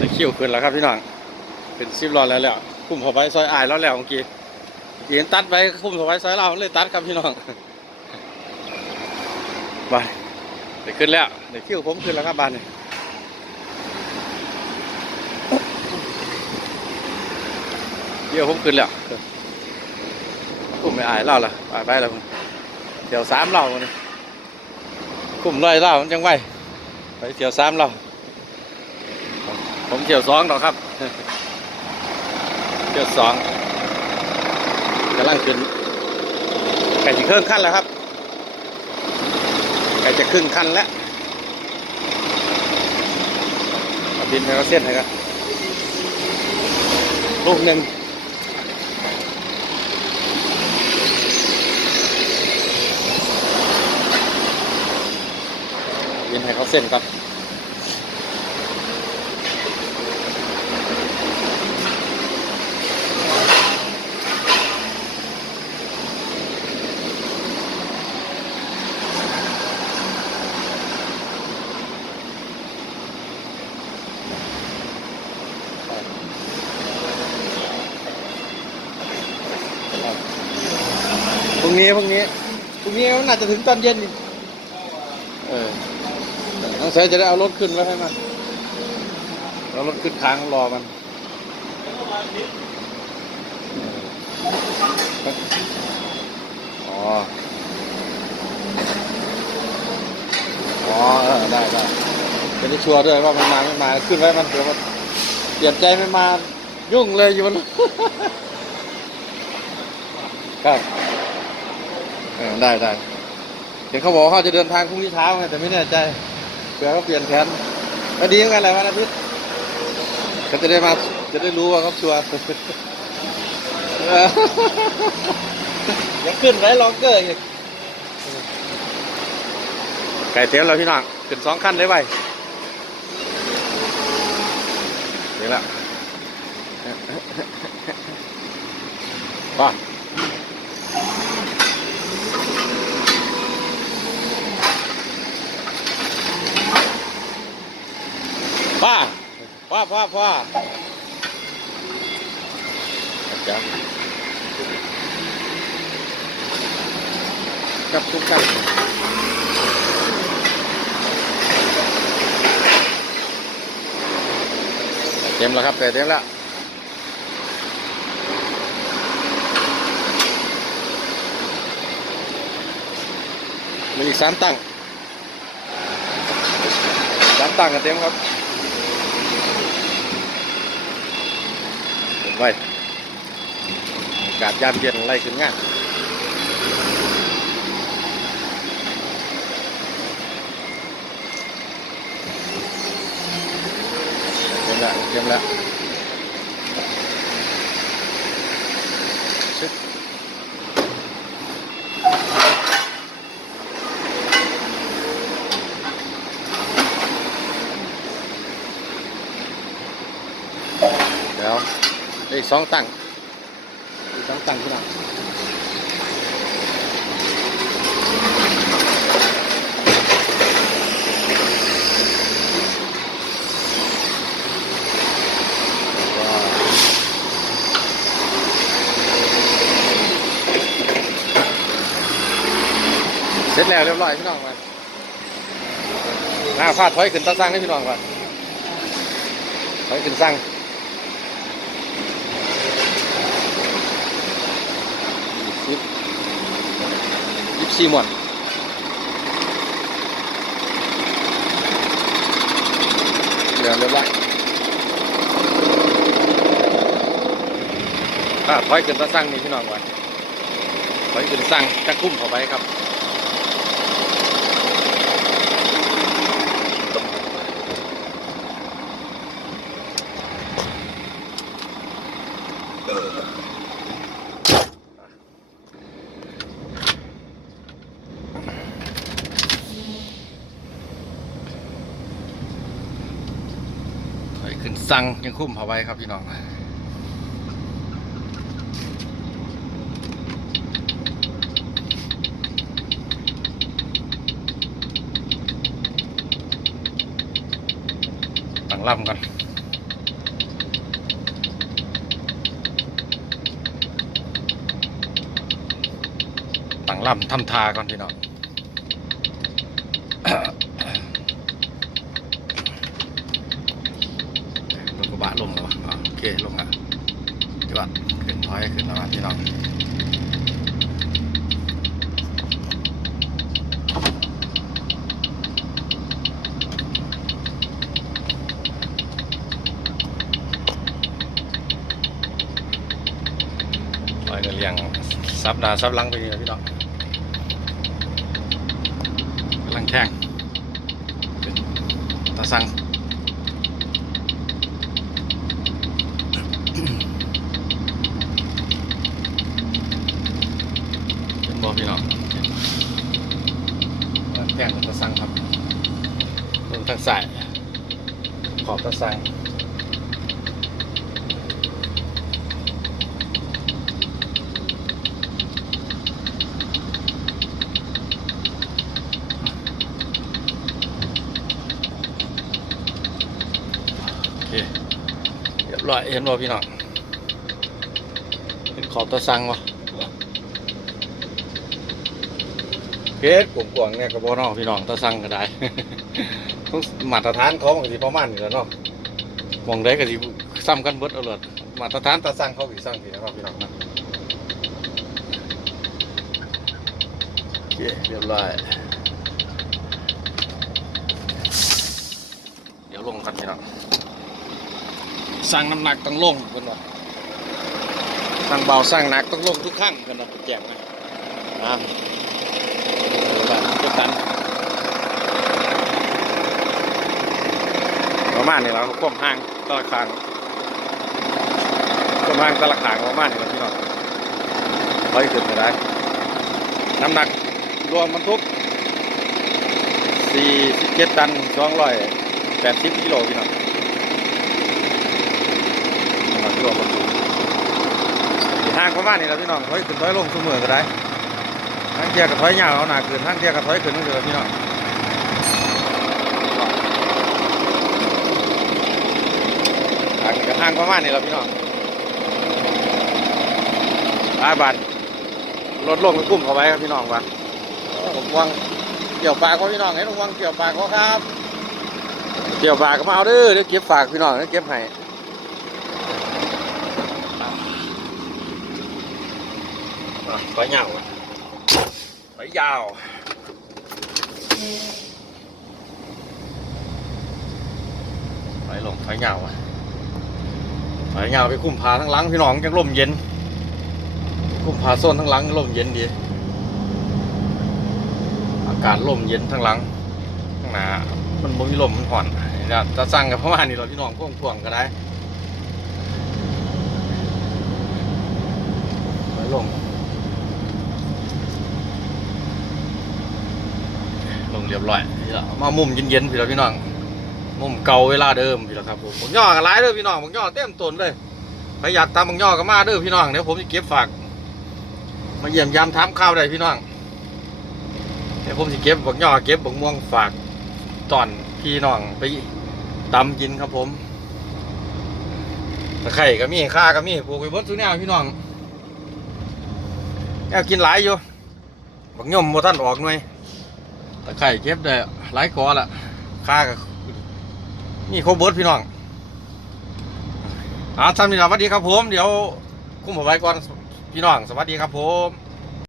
ได้คิวขึ้นแล้วครับพี่น้องเป็นซิบรอนแล้วแล้วคุ้มเขาไปซอยอายแล้วแล้วเมื่อกี้เกี้เห็นตัดไปคุ้มเขาไปซอยเราเลยตัดครับพี่น้องไปได้ขึ้นแล้วได้คิวผมขึ้นแล้วครับบานนี่เดี๋ยวผมขึ้นแล้วคุ้มไม่อายเล่าละไปไปแล้วเดี๋ยวสามเล่าวันนี้คุ้มร้อยเล่ามันจังไหวไปเที่ยวสามเล่า ผมเที่ยวสองดอกครับ เที่ยวสองกำลังขึ้นไก่จะครึ่งขั้นแล้วครับไก่จะครึ่งขั้นแล้วบินไปเอาเส้นให้ครับลูกหนึ่งบินให้เขาเส้นครับ นี้พรุ่งนี้พรุ่งนี้มันน่าจะถึงตอนเย็นนี่เออน้องเสยจะได้เอารถขึ้นไว้ให้มันเอารถขึ้นค้างรอมันอ๋ออ๋อได้ได้จะได้ชัวร์ด้วยว่ามันมาไม่มาขึ้นไว้มันเดี๋ยวมันเปลี่ยนใจไม่มายุ่งเลยอยู่มันครับ ออได้ได้เห็นเขาบอกว่าเขาจะเดินทางพรุ่งนี้เช้าไงแต่ไม่แน่ใจเผื่อเขาเปลี่ยนแผนก็ดีเหมือนกันแหละวันอาทิตย์ก็จะได้มาจะได้รู้ว่าเขาชัวร์เอย่าขึ้นไว้ล็อกเกอร์อีกไก่เตี้ยเราพี่น้องขึ้นสองขั้นได้ไหมเดี๋ยวละ ป่ะ ป้าป้าป้าป้าจ้ะกับทุกท่านเต็มแล้วครับแต่เต็มแล้วมีอีกสามตั้งสามตั้งกันเต็มครับ ผม ไว้อากาศยามเย็นไล่ขึ้นงานเต็มแล้วเต็มแล้วชึบเดี๋ยว อีกสองตั้งอีกสองตั้งพี่น้องว้าวเสร็จแล้วเรียบร้อยพี่น้องมาหน้าฟาดถอยขึ้นตาสั่งให้พี่น้องก่อนถอยขึ้นสั่งยี่สิ สิบสี่หมวดเดี๋ยวเรียบร้อยอ่าถอยขึ้นตาสั่งนี่พี่น้องไว้ถอยขึ้นสั่งจะคุ้มเข้าไปครับถอย ขึ้นสั่งยังคุ้มเอาไว้ครับพี่น้องตั้งลำกันตั้งลำทำทาก่อนพี่น้อง กบะลงแล้ววะโอเคลงอะดีกว่าขึ้นถอยขึ้นแล้วพี่น้องถอยกันเรียงซับหน้าซับลังไปนี่แหละพี่น้องกำลังแข่งเป็นตาสัง เป็นบอพี่น้องแกงมันตะสังครับลงทางสาย ขอบตะสังโอเรียบร้อยเห็นบ่พี่น้องเป็นขอบตะสังวะเพชรกวงๆเนี่ยกระบอกนอพี่น้องตาสั่งก็ได้ มาตรฐานเขามันก็สิประมาณนี้แหล้วเนาะมองได้ก็สิซ้ำกันเบิดเอาเลยมาตรฐานตาสั่งเขาสิสั่งสินะครับพี่น้องนะโอเคเรียบร้อยเดี๋ยวลงกันพี่น้องสั่งน้ำหนักต้องลงเพิ่นว่าสั่งเบาสั่งหนักต้องลงทุกครั้งเพิ่นว่าแจ้งนะอ่าเจ็ดตัน ประมาณนี้แล้วควบห่างตละคางควบห่างตละคางประมาณนี้แล้วพี่น้องร้อยขึ้นไปได้น้ำหนักรวมบรรทุก47ตัน280กิโลพี่น้องน้ำหนักรวมบรรทุกห่างประมาณนี้แล้วพี่น้องร้อยขึ้นร้อยลงเสมอก็ได้ทั้งเทียกับถอยยาวเอาหนาขึ้นทั้งเทียกับถอยขึ้นนั่นเลยพี่น้องทาง กับทางประมาณนี้แหล้วพี่น้องอาบันรถลงไปกุ้มเขาไว้ครับพี่น้องวะผมวางเกี่ยวปากเขาพี่น้องให้ผมวางเกี่ยวปากเขาครับ เกี่ยวปากก็มาเอาเด้อเดี๋ยวเก็บฝากพี่น้องเดี๋ยวเก็บให้อะถอยยาวอะไฟยาวไฟลงไฟยาวอะ ไฟยเงาไปคุ้มผาทั้งหลังพี่น้องจังลมเย็น คุ้มผาโซนทั้งหลังลมเย็นดี อากาศลมเย็นทั้งหลังข้างหน้ามันบ่มีลมมันผ่อนเดี๋ยวจะสั่งกับประมานี้เราพี่น้องพ่วงพ่วงก็ได้ไฟลงลงเรียบร้อยพี่ละมามุมเย็นๆพี่ละพี่น้อง มุมเก่าเวลาเดิมพี่ละครับผมผมย่อกันหลายเด้อพี่น้องผมย่อเต็มต้นเลยใครอยากตามผมย่อก็มาเด้อพี่น้องเดี๋ยวผมจะเก็บฝาก มาเยี่ยมยามถามข่าวได้พี่น้องเดี๋ยวผมจะเก็บบักย่อเก็บบักม่วงฝากตอนพี่น้องไปตำกินครับผมตะไคร่ก็มีข้าก็มีปลูกไปบดทุกแนวพี่น้องแนวกินหลายอยู่บักย่อมบ่ท่านออกหน่วยตะไคร่เก็บได้หลายกอละค่ากั นี่ครบเบิร์ดพี่น้องอ่าท่านนี่สวัสดีครับผม เดี๋ยวคุ้มผมไว้ก่อนพี่น้อง สวัสดีครับผม